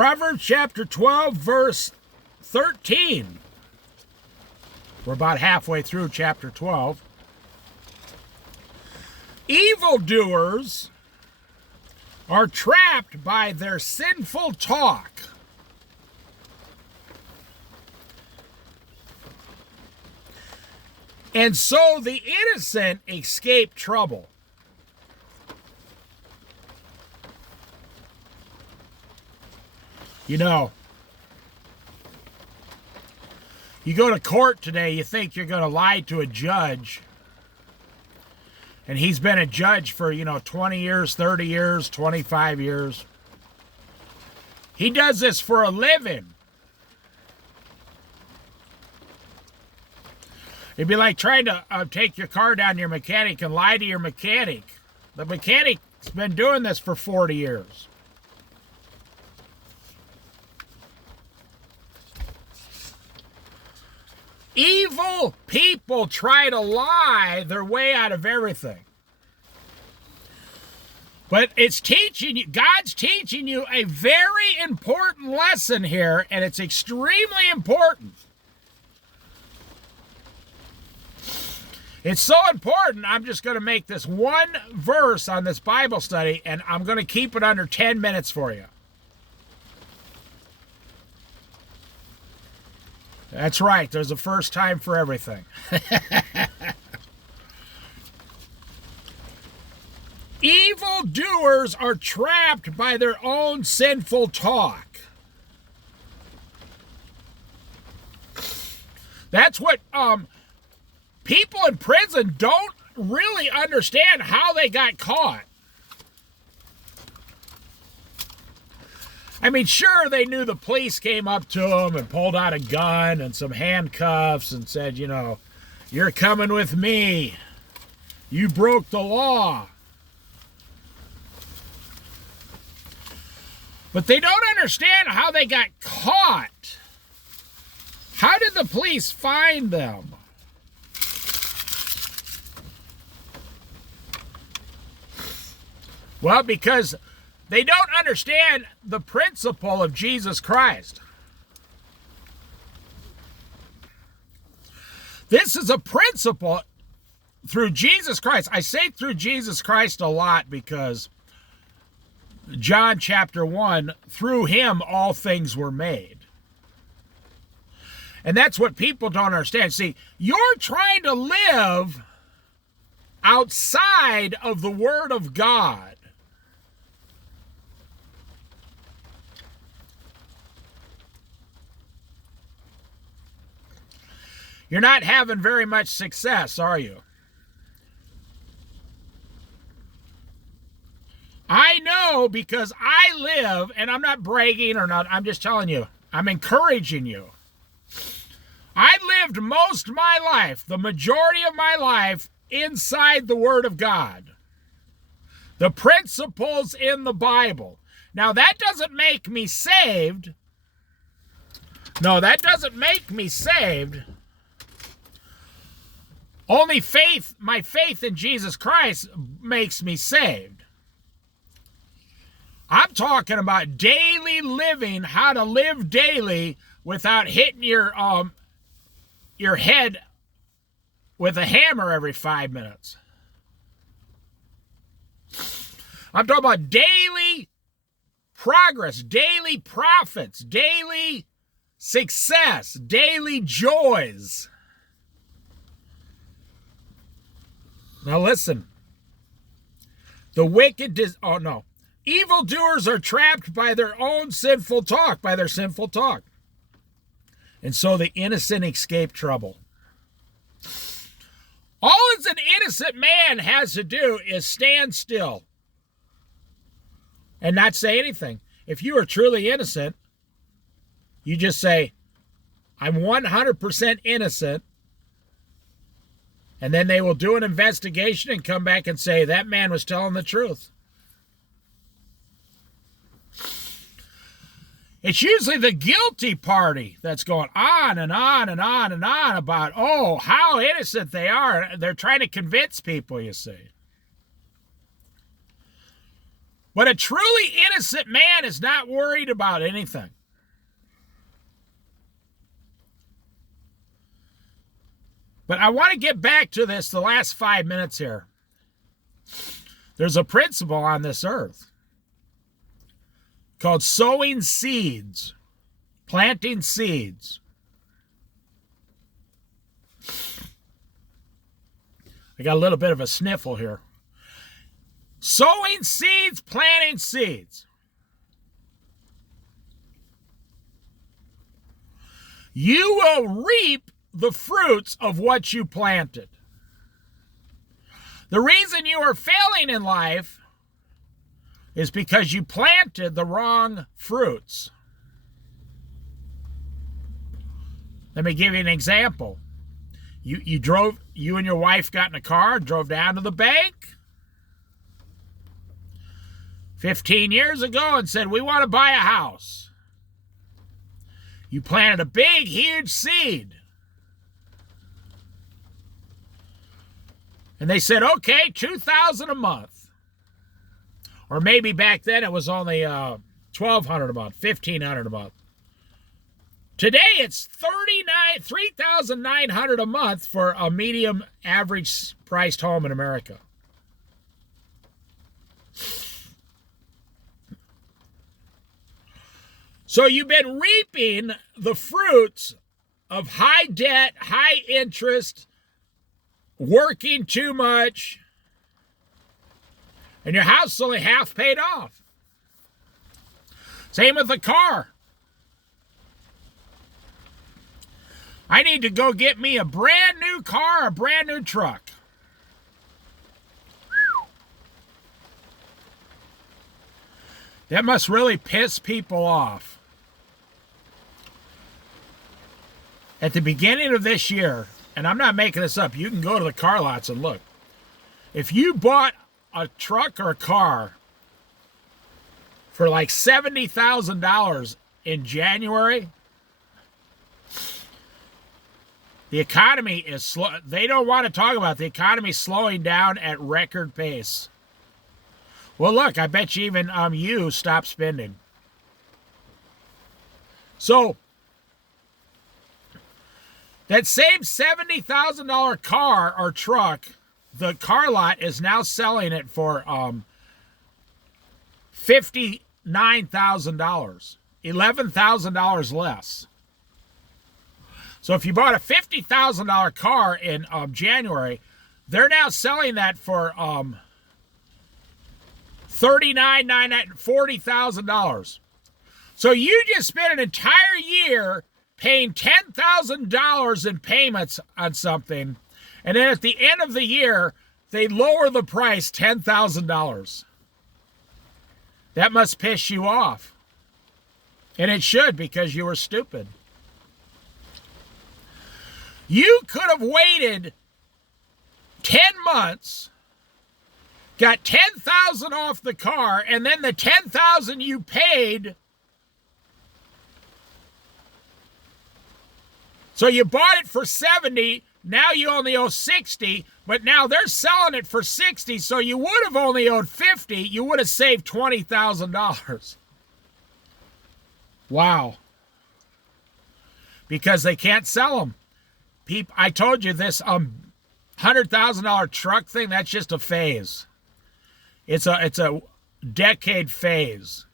Proverbs chapter 12, verse 13. We're about halfway through chapter 12. Evildoers are trapped by their sinful talk. And so the innocent escape trouble. You know, you go to court today, you think you're going to lie to a judge. And he's been a judge for, 20 years, 30 years, 25 years. He does this for a living. It'd be like trying to take your car down to your mechanic and lie to your mechanic. The mechanic's been doing this for 40 years. Evil people try to lie their way out of everything. But it's teaching you, God's teaching you a very important lesson here, and it's extremely important. It's so important, I'm just going to make this one verse on this Bible study, and I'm going to keep it under 10 minutes for you. That's right, there's a first time for everything. Evildoers are trapped by their own sinful talk. That's what people in prison don't really understand how they got caught. I mean, sure, they knew the police came up to them and pulled out a gun and some handcuffs and said, you're coming with me. You broke the law. But they don't understand how they got caught. How did the police find them? Well, because they don't understand the principle of Jesus Christ. This is a principle through Jesus Christ. I say through Jesus Christ a lot because John chapter 1, through him all things were made. And that's what people don't understand. See, you're trying to live outside of the Word of God. You're not having very much success, are you? I know because I live, and I'm not bragging or not, I'm just telling you, I'm encouraging you. I lived most of my life, the majority of my life, inside the Word of God. The principles in the Bible. Now, that doesn't make me saved. No, that doesn't make me saved. Only faith, my faith in Jesus Christ makes me saved. I'm talking about daily living, how to live daily without hitting your head with a hammer every 5 minutes. I'm talking about daily progress, daily profits, daily success, daily joys. Now listen, the wicked, evildoers are trapped by their own sinful talk, And so the innocent escape trouble. All an innocent man has to do is stand still and not say anything. If you are truly innocent, you just say, I'm 100% innocent. And then they will do an investigation and come back and say, that man was telling the truth. It's usually the guilty party that's going on and on and on and on about, oh, how innocent they are. They're trying to convince people, you see. But a truly innocent man is not worried about anything. But I want to get back to this the last 5 minutes here. There's a principle on this earth called sowing seeds, planting seeds. I got a little bit of a sniffle here. Sowing seeds, planting seeds. You will reap the fruits of what you planted. The reason you are failing in life is because you planted the wrong fruits. Let me give you an example. You and your wife got in a car, drove down to the bank 15 years ago and said, we want to buy a house. You planted a big, huge seed. And they said, okay, $2,000 a month. Or maybe back then it was only $1,200 a month, $1,500 a month. Today it's $3,900 a month for a medium average priced home in America. So you've been reaping the fruits of high debt, high interest, working too much, and your house is only half paid off. Same with the car. I need to go get me a brand new car, a brand new truck. That must really piss people off. At the beginning of this year, and I'm not making this up, you can go to the car lots and look. If you bought a truck or a car for like $70,000 in January, the economy is slow. They don't want to talk about it. The economy slowing down at record pace. Well, look, I bet you even you stopped spending. So that same $70,000 car or truck, the car lot is now selling it for $59,000, $11,000 less. So if you bought a $50,000 car in January, they're now selling that for $40,000. So you just spent an entire year paying $10,000 in payments on something, and then at the end of the year, they lower the price $10,000. That must piss you off. And it should, because you were stupid. You could have waited 10 months, got $10,000 off the car, and then the $10,000 you paid. So you bought it for $70, now you only owe $60, but now they're selling it for $60, so you would have only owed $50, you would have saved $20,000. Wow. Because they can't sell them. I told you this $100,000 truck thing, that's just a phase. It's a decade phase.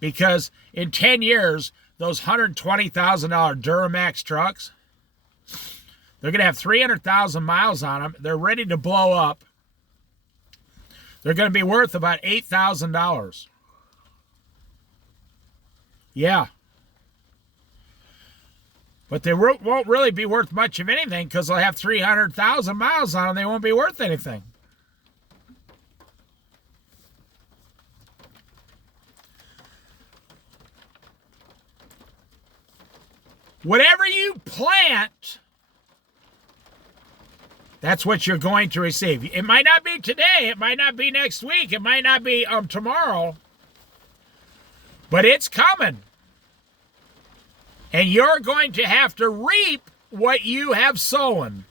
Because in 10 years, those $120,000 Duramax trucks, they're going to have 300,000 miles on them. They're ready to blow up. They're going to be worth about $8,000. Yeah. But they won't really be worth much of anything because they'll have 300,000 miles on them. They won't be worth anything. Whatever you plant, that's what you're going to receive. It might not be today. It might not be next week. It might not be tomorrow. But it's coming. And you're going to have to reap what you have sown.